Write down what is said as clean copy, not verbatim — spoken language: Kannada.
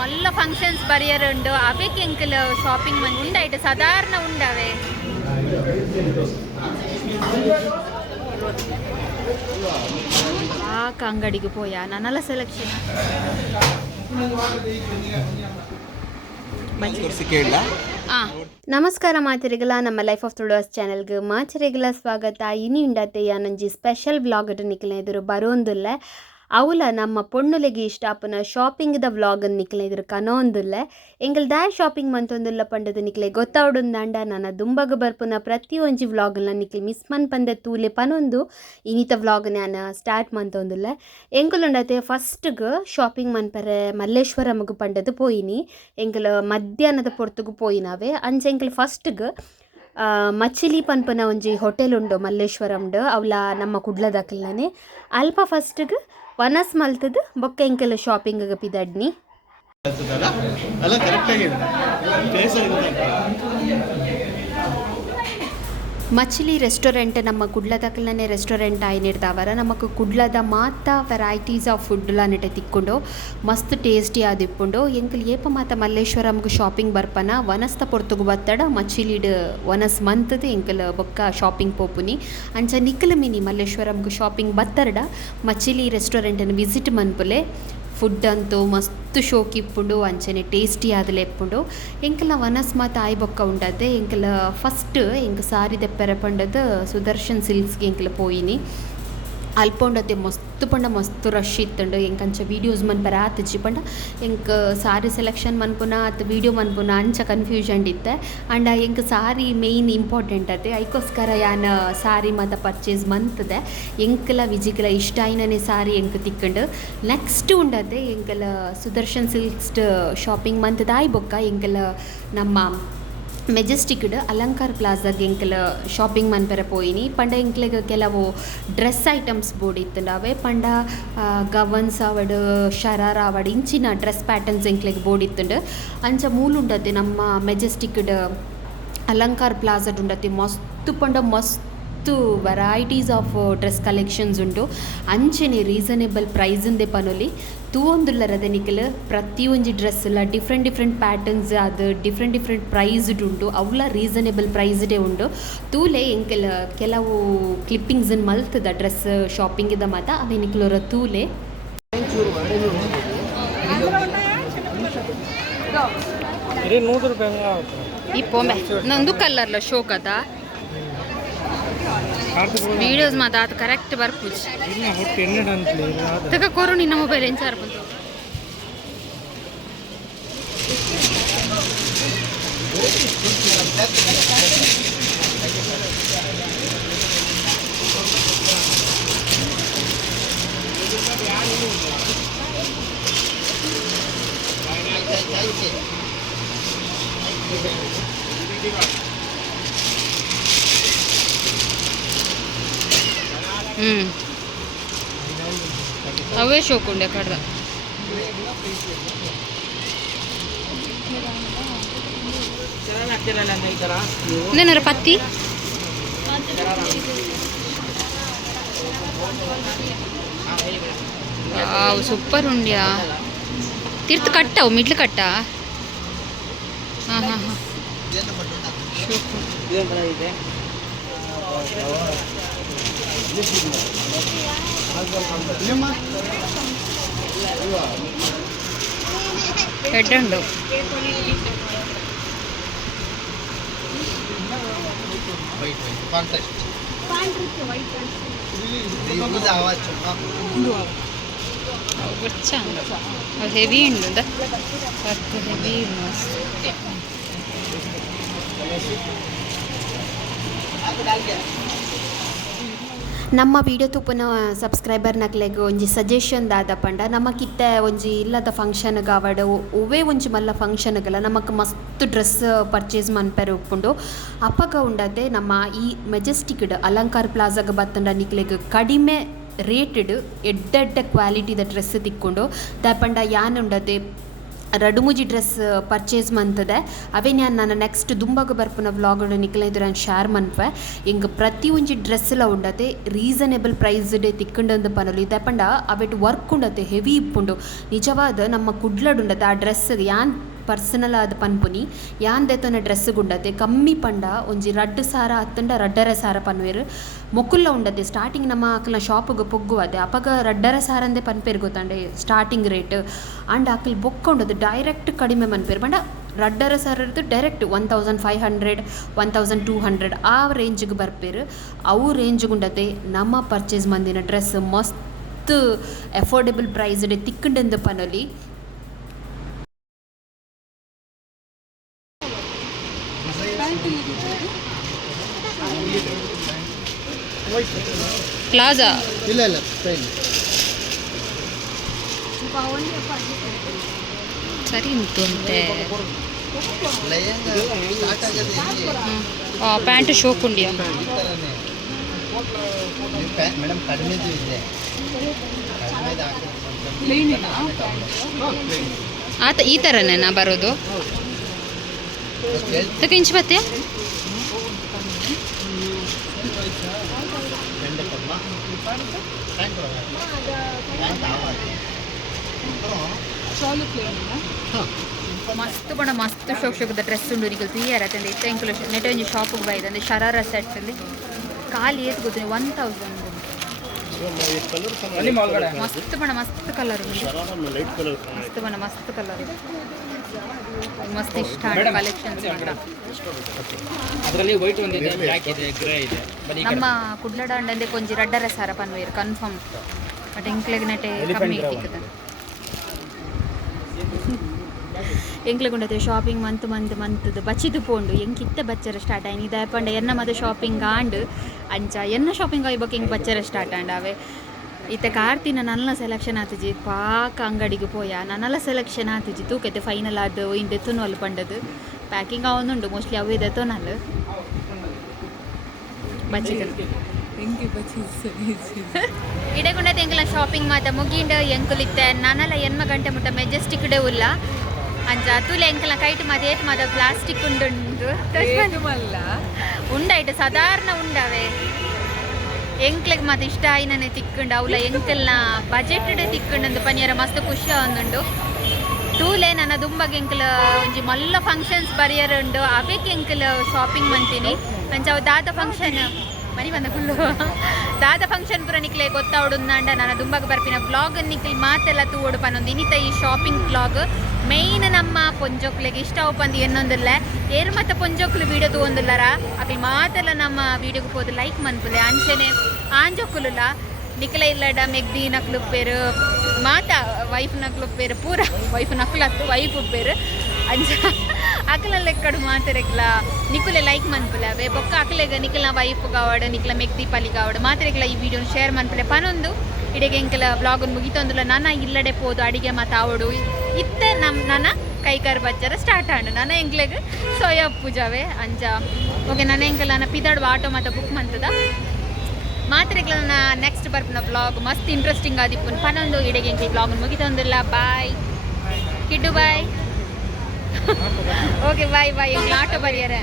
ಮಲ್ಲ ಫಂಕ್ಷನ್ಸ್ ಬರಿಯರ್ ಉಂಡು ಅವಕ್ಕೆ ಎಂಕಲ್ ಶಾಪಿಂಗ್ ಮಂದಿ ಉಂಡಾಯ್ತು ಸಾಧಾರಣ ಉಂಡವೆ ಆಕ ಅಂಗಡಿಗೆ ಪೋಯ ನನ್ನಲ್ಲ ಸೆಲೆಕ್ಷನ್ ನಮಸ್ಕಾರ ಮಾತಿರಿಗಲ ನಮ್ಮ ಲೈಫ್ ಆಫ್ ತುಳುವರ್ಸ್ ಚಾನಲ್ಗೆ ಮಾತಿರಿಗಲ ಸ್ವಾಗತ ಇನಿ ಉಂಡತೆ ಯಾನೊಂಜಿ ಸ್ಪೆಷಲ್ ವ್ಲಾಗ್ ನಿಕ್ಲೆ ಎದುರು ಬರೋಂದುಲ್ಲ ಅವಲ ನಮ್ಮ ಪೊಣ್ಣುಲೆಗೆ ಇಷ್ಟ ಅಪ್ಪನ ಶಾಪಿಂಗ್ದ ವ್ಲಾಗ್ ನಿಕ್ಲೆ ಎದುರು ಕನೋಂದುಲ್ಲ ಎಂಗಲ್ ದಾಯ್ ಶಾಪಿಂಗ್ ಮಂತೊಂದುಲ್ಲ ಪಂಡದ ನಿಕ್ಲೆ ಗೊತ್ತಾವಡುಂದಾಂಡ ನನ್ನ ದುಂಬಗ ಬರ್ಪುನ ಪ್ರತಿಯೊಂಜಿ ವ್ಲಾಗ್ನ ನಿಕ್ಲೆ ಮಿಸ್ ಮನ್ಪಂದೆ ತೂಲೆ ಪನೊಂದು ಇನ್ನಿತ ವ್ಲಾಗ್ ನಾನು ಸ್ಟಾರ್ಟ್ ಮಂತೊಂದುಲ್ಲ ಎಂಕುಲುಂಡತೆ ಫಸ್ಟ್ಗೆ ಶಾಪಿಂಗ್ ಮನ್ಪರೆ ಮಲ್ಲೇಶ್ವರಮ್ಗೆ ಪಂಡದು ಪೋಯಿನಿ ಎಂಕಲ್ ಮಧ್ಯಾಹ್ನದ ಪೊರ್ತುಗು ಪೋಯಿನಾವೆ ಅಂಚೆ ಎಂಕಲ್ ಫಸ್ಟ್ಗೆ ಮಚಿಲಿ ಪನ್ಪನ ಒಂಜಿ ಹೋಟೆಲ್ ಉಂಡು ಮಲ್ಲೇಶ್ವರಂಡು ಅವಲ ನಮ್ಮ ಕುಡ್ಲದಕ್ಕಲ್ನೇ ಅಲ್ಪ ಫಸ್ಟ್ಗೆ ವನಸ್ ಮಲ್ತದು ಬೊಕ್ಕ ಎಂಕಲ್ ಶಾಪಿಂಗ್ ಪಿದಡ್ನಿ ಮಚಿಲಿ ರೆಸ್ಟೋರೆಂಟ್ ನಮ್ಮ ಕುಡ್ಲದಕ್ಕಲ್ನೇ ರೆಸ್ಟೋರೆಂಟ್ ಆಯ್ನಿಡ್ದಾವರ ನಮಕ್ ಕುಡ್ಲದ ಮಾತ ವೆರೈಟೀಸ್ ಆಫ್ ಫುಡ್ಲ ನೆಟೆ ತಿಕ್ಕೊಂಡು ಮಸ್ತ್ ಟೇಸ್ಟಿ ಆದಿಪ್ಪುಂಡು ಎಂಕಲ್ ಏಪ ಮಾತ ಮಲ್ಲೇಶ್ವರಂಗೆ ಶಾಪಿಂಗ್ ಬರ್ಪನ ವನಸ್ತ ಪೊರ್ತುಗು ಬತ್ತಡ ಮಚಿಲಿಡ್ ವನಸ್ ಮಂತದ ಎಂಕಲ್ ಬೊಕ್ಕ ಶಾಪಿಂಗ್ ಪೋಪುನಿ ಅಂಚ ನಿಕ್ಕಲ ಮಿನಿ ಮಲ್ಲೇಶ್ವರಂಗೆ ಶಾಪಿಂಗ್ ಬತ್ತರಡ ಮಚಿಲಿ ರೆಸ್ಟೋರೆಂಟನ್ನು ವಿಸಿಟ್ ಮನ್ಪುಲೆ ಫುಡ್ ಅಂತೂ ಮಸ್ತ್ ಶೋಕಿಪ್ಪುಂಡು ಅಂಚನೆ ಟೇಸ್ಟಿ ಆದಲೆ ಎಪ್ಪುಂಡು ಎಂಕಲ್ನ ವನಸ್ ಮಾತ ಆಯ್ ಬೊಕ್ಕ ಉಂಡದೆ ಎಂಕಲ್ ಫಸ್ಟ್ ಎಂಕ್ ಸಾರಿ ದೆಪ್ಪೆರೆ ಪಂಡದು ಸುದರ್ಶನ್ ಸಿಲ್ಕ್ಸ್ಗೆ ಎಂಕಲ್ ಪೋಯಿನಿ ಅಲ್ಪೊಂಡತೆ ಮಸ್ತ್ ಪಂಡ ಮಸ್ತ್ ರಶ್ ಇತ್ತುಂಡು ಎಂಕಂಚ ವೀಡಿಯೋಸ್ ಮನ್ಪರೆ ಆತಿಜ್ಜಿ ಪಂಡ ಎಂಕ್ ಸಾರಿ ಸೆಲೆಕ್ಷನ್ ಮನ್ಪುನ ಅತ್ ವೀಡಿಯೋ ಮನ್ಪುನ ಅಂಚ ಕನ್ಫ್ಯೂಷನ್ ಇತ್ತೆ ಆಂಡ ಎಂಕ್ ಸಾರಿ ಮೇಯ್ನ್ ಇಂಪಾರ್ಟೆಂಟ್ ಅತೆ ಐಕೋಸ್ಕರ ಯಾನ್ ಸಾರಿ ಮಾತ ಪರ್ಚೇಸ್ ಮಂತದೆ ಎಂಕಲ ವಿಜಿಕಲ ಇಷ್ಟ ಆಯ್ನನೆ ಸಾರಿ ಎಂಕ್ ತಿಕ್ಕಂಡು ನೆಕ್ಸ್ಟ್ ಉಂಡತೆ ಎಂಕಲ ಸುದರ್ಶನ್ ಸಿಲ್ಕ್ಸ್ ಶಾಪಿಂಗ್ ಮಂತದ ಆಯ್ ಬೊಕ್ಕ ಎಂಕಲ ನಮ್ಮ ಮೆಜೆಸ್ಟಿಕ್ ಅಲಂಕಾರ್ ಪ್ಲಾಜಾಗೆ ಎಂಕಲ್ ಶಾಪಿಂಗ್ ಮನ್ಪೆರೆ ಪೋಯಿನಿ ಪಂಡ ಎಂಕ್ಲೆಗ್ ಕೆಲವು ಡ್ರೆಸ್ ಐಟಮ್ಸ್ ಬೋರ್ಡ್ ಇತ್ತುಂಡವೆ ಪಂಡ ಗವನ್ಸ್ ಆವಡ್ ಶರಾರ ಆವಡ್ ಇಂಚಿನ ಡ್ರೆಸ್ ಪ್ಯಾಟರ್ನ್ಸ್ ಎಂಕ್ಲೆಗ್ ಬೋರ್ಡ್ ಇತ್ತುಂಡು ಅಂಚ ಮೂಲುಂಡತೆ ನಮ್ಮ ಮೆಜೆಸ್ಟಿಕ್ ಅಲಂಕಾರ್ ಪ್ಲಾಜಡ್ ಉಂಡತೆ ಮಸ್ತ್ ಪಂಡ ಮಸ್ತ್ ವೆರೈಟೀಸ್ ಆಫ್ ಡ್ರೆಸ್ ಕಲೆಕ್ಷನ್ಸ್ ಉಂಟು ಅಂಚೆನೆ ರೀಸನೇಬಲ್ ಪ್ರೈಸಿಂದೆ ಪನೊಲಿ ತೂವೊಂದುಲ್ಲರದ ನಿಕಲ್ ಪ್ರತಿಯೊಂಜಿ ಡ್ರೆಸ್ಲ ಡಿಫ್ರೆಂಟ್ ಪ್ಯಾಟರ್ನ್ಸ್ ಅದು ಡಿಫ್ರೆಂಟ್ ಪ್ರೈಸ್ಡ್ ಉಂಟು ಅವಲ ರೀಸನೇಬಲ್ ಪ್ರೈಸ್ಡೇ ಉಂಟು ತೂಲೆ ಎಂಕಲ್ ಕೆಲವು ಕ್ಲಿಪ್ಪಿಂಗ್ಸನ್ನು ಮಲ್ತದ ಡ್ರೆಸ್ ಶಾಪಿಂಗಿದ ಮಾತ ಅವೇ ನಿಕ್ಲೋರ ತೂಲೆ ಇಪ್ಪೊಮ್ಮೆ ನಂದು ಕಲ್ಲರ್ಲ ಶೋಕ್ ಅದ ವೀಡಿಯೋಸ್ ಮಾತ ಅದು ಕರೆಕ್ಟ್ ಬರ್ಪುಜ್ ತಗ ಕೊರು ನಿನ್ನ ಮೊಬೈಲ್ ಎಂಚಾರು ಬಂತು ಅವೇ ಶೋಕುಂಡೆ ಕಡ್ದ నేనర పత్తి super ఉండియా Tirtha కట్టావు మిడ్లు Katta head and heavy ಉಂಡು ಹೆವಿ ನಮ್ಮ ವಿಡಿಯೋ ತುಪ್ಪನ ಸಬ್ಸ್ಕ್ರೈಬರ್ ನಕ್ಲೆಗ್ ಒಂಜಿ ಸಜೆಷನ್ ದಾದ ಪಂಡ ನಮಕಿತ್ತ ಒಂಜಿ ಇಲ್ಲದ ಫಂಕ್ಷನ್ಗೆ ಅವಡ್ ಒವೇ ಒಂಜಿ ಮಲ್ಲ ಫಂಕ್ಷನ್ಗಲ ನಮಕ್ ಮಸ್ತ್ ಡ್ರೆಸ್ ಪರ್ಚೇಸ್ ಮನ್ಪೆರೆ ಉಪ್ಪುಂಡು ಅಪ್ಪಗ ಉಂಡತೆ ನಮ್ಮ ಈ ಮೆಜೆಸ್ಟಿಕ್ ಅಲಂಕಾರ್ ಪ್ಲಾಜಾಗ ಬತ್ತಂಡ ನಿಕ್ಲೆಗ್ ಕಡಿಮೆ ರೇಟೆಡ್ ಎಡ್ಡೆಡ್ಡ ಕ್ವಾಲಿಟಿದ ಡ್ರೆಸ್ ತಿಕ್ಕೊಂಡು ದಾಪಂಡ ಯಾನ್ ಉಂಡತೆ ರಡು ಮೂಜಿ ಡ್ರೆಸ್ ಪರ್ಚೇಸ್ ಮಂತದೆ ಅವೇ ನಾನು ನೆಕ್ಸ್ಟ್ ದುಂಬಾಗ ಬರ್ಪುನ ವ್ಲಾಗ್ ನಿಕ್ಲೆದು ನಾನು ಶೇರ್ ಮನ್ಪೆ ಹಿಂಗೆ ಪ್ರತಿ ಒಂಜಿ ಡ್ರೆಸ್ಲ ಉಂಡತೆ ರೀಸನೇಬಲ್ ಪ್ರೈಸ್ ಡೇ ತಿಕ್ಕಂಡು ಪನಲು ಇದಪ್ಪಂಡ ಅವೆಟ್ ವರ್ಕ್ ಉಂಡತೆ ಹೆವಿ ಇಪ್ಪುಂಡು ನಿಜವಾದ ನಮ್ಮ ಕುಡ್ಲಡ್ ಉಂಡತೆ ಆ ಡ್ರೆಸ್ ಯಾನ್ ಪರ್ಸನಲ್ ಆದ ಪನ್ಪುನಿ ಯಾನ್ ದೆತನ ಡ್ರೆಸ್ ಗುಂಡತೆ ಕಮ್ಮಿ ಪಂಡ ಒಂಜಿ ರಡ್ಡು ಸಾರ ಹತ್ತಂಡ ರಡ್ಡರ ಸಾರ ಪನ್ವೇರು ಮೊಕ್ಕುಲ್ಲ ಉಂಡತೆ ಸ್ಟಾರ್ಟಿಂಗ್ ನಮ್ಮ ಅಕ್ಕಲ ಶಾಪ್ಗೆ ಪೊಗ್ಗುವದೆ ಅಪಗ ರಡ್ಡರ ಸಾರಂದೆ ಪನ್ಪೇರು ಗೊತ್ತಂಡೆ ಸ್ಟಾರ್ಟಿಂಗ್ ರೇಟ್ ಆಂಡ್ ಅಕ್ಕಲ್ ಬೊಕ್ಕ ಉಂಡದು ಡೈರೆಕ್ಟ್ ಕಡಿಮೆ ಮನ್ಪೇರು ಬಂಡ ರಡ್ಡರ ಸಾರದ್ದು ಡೈರೆಕ್ಟ್ 1500 1200 ಆ ರೇಂಜಿಗೆ ಬರ್ಪೇರು ಅವು ರೇಂಜ್ಗೆ ಉಂಡತೆ ನಮ್ಮ ಪರ್ಚೇಸ್ ಮಂದಿನ ಡ್ರೆಸ್ ಮಸ್ತ್ ಅಫೋರ್ಡೆಬಲ್ ಪ್ರೈಸ್ ಡೇ ತಿಕ್ಕಂಡು ಪನೊಲಿ ಪ್ಲಾಜಾ ಇಲ್ಲ ಇಲ್ಲ ಸ್ಟೈಲ್ ಸರಿ ಉಂಟು ಅಂತೆ ಲಯಂಗ ಸ್ಟಾರ್ಟ್ ಆಗದೆ ಪ್ಯಾಂಟ್ ಶೋಕ್ ಉಂಡಿಯಾ ಮೇಡಮ್ ಕಡಿಮೆದು ಇದೆ ಆತ ಈ ಥರನೇ ನಾ ಬರೋದು ಅದಕ್ಕೆ ಇಂಚು ಬತ್ತೆ ಮಸ್ತ್ ಬಣ್ಣ ಮಸ್ತ್ ಶೋಕ್ ಶೋಕದ ಡ್ರೆಸ್ ಉಂಡು ನಿಗಲ್ ತುಯ್ಯಾರ ತಂದೆ ಇತ್ತ ಇಂಕುಲ ನೆಟ ಒಂಜಿ ಶಾಪಿಗೆ ಬೈದ ಅಂದ್ರೆ ಶರಾರ ಸೆಟ್ ಅಲ್ಲಿ ಖಾಲಿ ಏತ್ ಗೊತ್ತು 1000 ಮಸ್ತ್ ಬಣ್ಣ ಮಸ್ತ್ ಕಲರ್ ಮಸ್ತ್ ಬಣ್ಣ ಮಸ್ತ್ ಕಲರ್ ಮಸ್ತ್ ಇಷ್ಟ ಕಲೆಕ್ಷನ್ಸ್ ಅದರಲ್ಲಿ ವೈಟ್ ಒಂದಿದೆ ಬ್ಲ್ಯಾಕ್ ಇದೆ ಗ್ರೇ ಇದೆ ನಮ್ಮ ಕುಡ್ಲಡ ಅಂಡಂದೆ ಕೊಂಜಿ ರಡ್ಡರ ಸಾರ ಪನ್ವೇರು ಕನ್ಫರ್ಮ್ ಬಟ್ ಎಂಕ್ಲೆಗ್ ನೆಟೆ ಕಮ್ಮಿ ಇಟ್ಟಿಕ್ಕದ ಎಂಕ್ಲೆಗುಂಡತೆ ಶಾಪಿಂಗ್ ಮಂತದು ಬಚ್ಚಿದು ಪೋಂಡು ಎಂಕಿತ್ತ ಬಚ್ಚರ ಸ್ಟಾರ್ಟ್ ಆಯ್ತು ಇದಾಯಪಂಡ ಎನ್ನ ಮತ್ತೆ ಶಾಪಿಂಗ್ ಆಂಡ್ ಅಂಚ ಎನ್ನ ಶಾಪಿಂಗ್ ಆಯ್ಬೇಕು ಹೆಂಗೆ ಬಚ್ಚರ ಸ್ಟಾರ್ಟ್ ಆಂಡ್ ಅವೇ ಇತ್ತ ಕಾರ್ತಿನ ನನ್ನ ಸೆಲೆಕ್ಷನ್ ಆತಿಜಿ ಪಾಕ ಅಂಗಡಿಗೆ ಪೋಯ ನನ್ನಲ್ಲ ಸೆಲೆಕ್ಷನ್ ಆತಿಜಿ ತೂಕೈತೆ ಫೈನಲ್ ಅದು ಇಂದೆ ತುನೊಲ್ ಪಂಡದು ಪ್ಯಾಕಿಂಗ್ ಅವನುಂಡು ಮೋಸ್ಟ್ಲಿ ಅವೇ ಇದೆ ತೊನಲ್ ಬಚ್ಚಿದ ಇಡಗುಂಡದ ಎಂಕಲ ಶಾಪಿಂಗ್ ಮಾತ ಮುಗಿಂಡ ಎಂಕುಲಿತ್ತೆ ನನ್ನಲ್ಲ ಎನ್ಮ ಗಂಟೆ ಮುಟ್ಟ ಮೆಜೆಸ್ಟಿಕ್ ಡೇ ಉಲ್ಲ ಅಂಚ ತುಲೆ ಎಂಕಲ ಕೈಟ್ ಮಾತ ಏತ್ ಮಾತ ಪ್ಲಾಸ್ಟಿಕ್ ಉಂಡು ಉಂಡಾಯ್ತು ಸಾಧಾರಣ ಉಂಡವೆ ಎಂಕ್ಲೆಗ್ ಮಾತು ಇಷ್ಟ ಆಯ್ನೇ ತಿಕ್ಕೊಂಡು ಅವಳ ಎಂಕಲ್ನ ಬಜೆಟ್ ತಿಕ್ಕೊಂಡು ಪನಿಯರ ಮಸ್ತ್ ಖುಷಿ ಆವೊಂದುಂಡು ತೂಲೆ ನನ್ನ ದುಂಬಗೆ ಎಂಕಲ್ ಒಂಜಿ ಮಲ್ಲ ಫಂಕ್ಷನ್ಸ್ ಬರಿಯರ್ ಉಂಡು ಅವಕ್ಕೆ ಎಂಕಲ್ ಶಾಪಿಂಗ್ ಮಂತೀನಿ ಅಂಚ ಅವು ದಾದ ಫಂಕ್ಷನ್ ಮನಿ ಬಂದ ಫುಲ್ಲು ದಾದ ಫಂಕ್ಷನ್ ಪೂರ ನಿಕ್ಲೆ ಗೊತ್ತಾವಡುಂದಾಂಡ ನಾನು ದುಂಬಗೆ ಬರ್ಪಿನ ವ್ಲಾಗ್ ನಿಕ್ಲಿ ಮಾತೆಲ್ಲ ತೂವಡು ಪನ್ನೊಂದು ಇನ್ನಿತ ಈ ಶಾಪಿಂಗ್ ವ್ಲಾಗ್ ಮೇಯ್ನ್ ನಮ್ಮ ಪೊಂಜೋಕ್ಲೆಗೆ ಇಷ್ಟ ಪಂದು ಎನ್ನೊಂದಿಲ್ಲ ಏರು ಮತ್ತು ಪೊಂಜೋಕ್ಲು ವೀಡಿಯೋ ತಗೊಂದಿಲ್ಲರ ಅಕ್ಲಿ ಮಾತೆಲ್ಲ ನಮ್ಮ ವೀಡಿಯೋಗೆ ಹೋದು ಲೈಕ್ ಮನ್ಪುಲೆ ಅಂಚನೆ ಆಂಜೋಕ್ಕುಲ್ಲ ನಿಕ್ಲ ಇಲ್ಲಡ ಮೆಗ್ದಿ ನಕ್ಲು ಉಪ್ಪೇರು ಮಾತ ವೈಫ್ ನಕ್ಲು ಉಪ್ಪೇರು ಪೂರ ವೈಫ್ ನಕ್ಲು ಹತ್ತು ವೈಫ್ ಉಪ್ಪೇರು ಅಂಚ ಅಕಲಲ್ಲ ಕಡು ಮಾತೆರೆಗ್ಲ ನಿಕುಲೆ ಲೈಕ್ ಮನ್ಪುಲೆ ಅವೇ ಬೊಕ್ಕ ಅಕಲೆಗ ನಿಕಲ್ನ ವೈಫ್ ಕಾವಡು ನಿಕ್ಲ ಮೆಗ್ದಿ ಪಲಿ ಕಾವಡು ಮಾತೆರೆಗ್ಲ ಈ ವಿಡಿಯೋನ ಶೇರ್ ಮನ್ಪುಲೆ ಪನೊಂದು ಇಡೆಗೆ ಎಂಕಲ ಬ್ಲಾಗನ್ನು ಮುಗಿತೊಂದುಲ್ಲ ನನ್ನ ಇಲ್ಲಡೆ ಪೋದು ಅಡಿಗೆ ಮಾತಾವಡು ಇತ್ತೆ ನನ್ನ ಕೈಕಾರ್ ಬಜ್ಜರ ಸ್ಟಾರ್ಟ್ ಆಂಡು ನನ್ನ ಎಂಕ್ಲೆಗ್ ಸೋಯಾ ಪೂಜಾವೆ ಅಂಚ ಓಕೆ ನನ್ನ ಎಂಕಲ್ ನನ್ನ ಪಿದಾಡು ಆಟೋ ಮಾತ ಬುಕ್ ಮಂತದ ಮಾತ್ರೆಗ್ಲ ನನ್ನ ನೆಕ್ಸ್ಟ್ ಬರ್ಪುನ ಬ್ಲಾಗ್ ಮಸ್ತ್ ಇಂಟ್ರೆಸ್ಟಿಂಗ್ ಆದಿಪ್ಪು ಪನೊಂದು ಇಡೆಗೆ ಎಂಕ್ಲಿ ಬ್ಲಾಗನ್ನು ಮುಗಿತೊಂದುಲ್ಲ ಬಾಯ್ ಕಿಡ್ಡು ಬಾಯ್ ಓಕೆ ಬಾಯ್ ಬಾಯ್ ಎಂಕ್ಲ ಆಟೋ ಬರಿಯರೆ